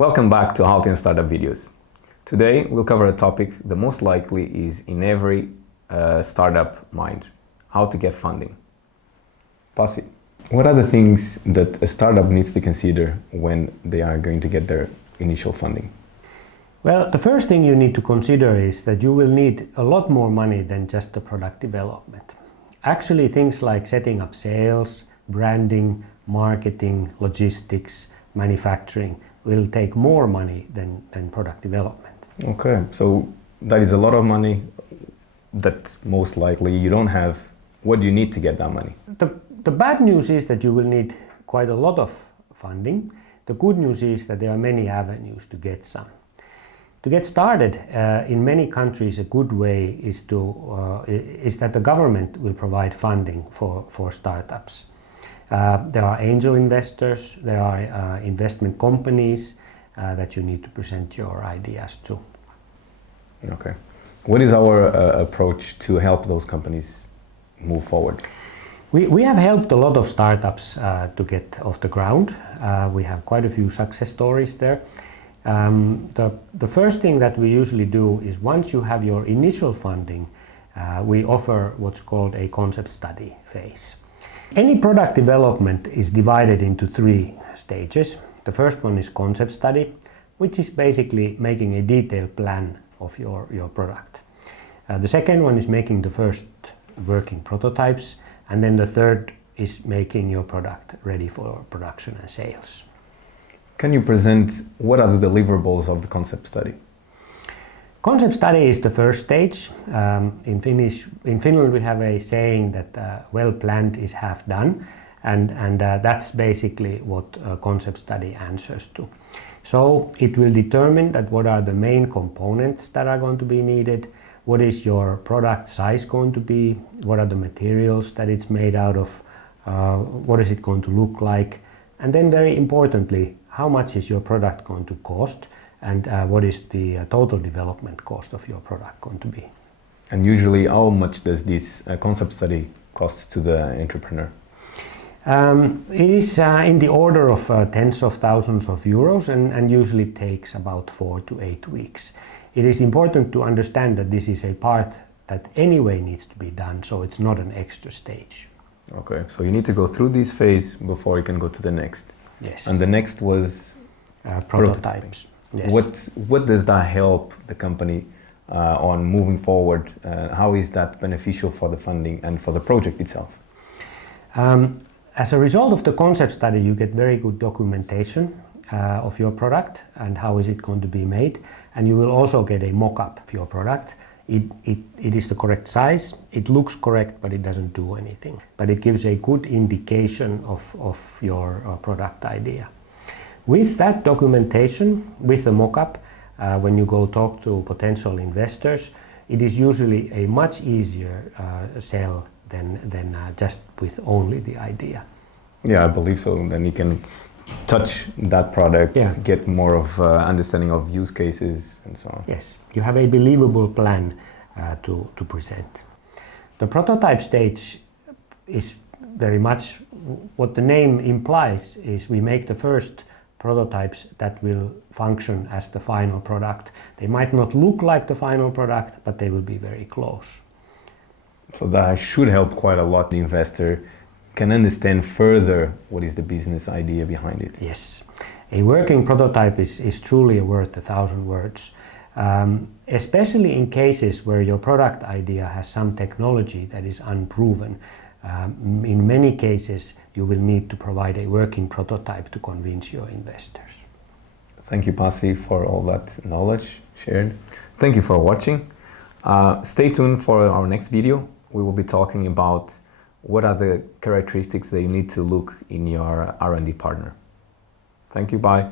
Welcome back to Haltian Startup Videos. Today we'll cover a topic that most likely is in every startup mind: how to get funding. Pasi, what are the things that a startup needs to consider when they are going to get their initial funding? Well, the first thing you need to consider is that you will need a lot more money than just the product development. Actually, things like setting up sales, branding, marketing, logistics, manufacturing will take more money than product development. Okay, so that is a lot of money that most likely you don't have. What do you need to get that money? The bad news is that you will need quite a lot of funding. The good news is that there are many avenues to get some. To get started, in many countries, a good way is that the government will provide funding for startups. There are angel investors, there are investment companies that you need to present your ideas to. Okay. What is our approach to help those companies move forward? We have helped a lot of startups to get off the ground. We have quite a few success stories there. The first thing that we usually do is, once you have your initial funding, we offer what's called a concept study phase. Any product development is divided into 3 stages. The first one is concept study, which is basically making a detailed plan of your product. The second one is making the first working prototypes, and then the third is making your product ready for production and sales. Can you present what are the deliverables of the concept study? Concept study is the first stage. In Finland we have a saying that well planned is half done, and that's basically what a concept study answers to. So it will determine that what are the main components that are going to be needed, what is your product size going to be, what are the materials that it's made out of, what is it going to look like, and then very importantly, how much is your product going to cost, and what is the total development cost of your product going to be. And usually how much does this concept study cost to the entrepreneur? It is in the order of tens of thousands of euros and usually takes about 4 to 8 weeks. It is important to understand that this is a part that anyway needs to be done, so it's not an extra stage. Okay, so you need to go through this phase before you can go to the next. Yes. And the next was prototypes. Yes. What does that help the company on moving forward? How is that beneficial for the funding and for the project itself? As a result of the concept study, you get very good documentation of your product and how is it going to be made, and you will also get a mock-up of your product. It is the correct size, it looks correct, but it doesn't do anything. But it gives a good indication of your product idea. With that documentation, with the mock-up, when you go talk to potential investors, it is usually a much easier sell than just with only the idea. Yeah, I believe so. Then you can touch that product, get more of understanding of use cases and so on. Yes, you have a believable plan to present. The prototype stage is very much what the name implies, is we make the first prototypes that will function as the final product. They might not look like the final product, but they will be very close. So that should help quite a lot. The investor can understand further what is the business idea behind it. Yes, a working prototype is truly worth 1,000 words, especially in cases where your product idea has some technology that is unproven. In many cases, you will need to provide a working prototype to convince your investors. Thank you, Pasi, for all that knowledge shared. Thank you for watching. Stay tuned for our next video. We will be talking about what are the characteristics that you need to look in your R&D partner. Thank you, bye.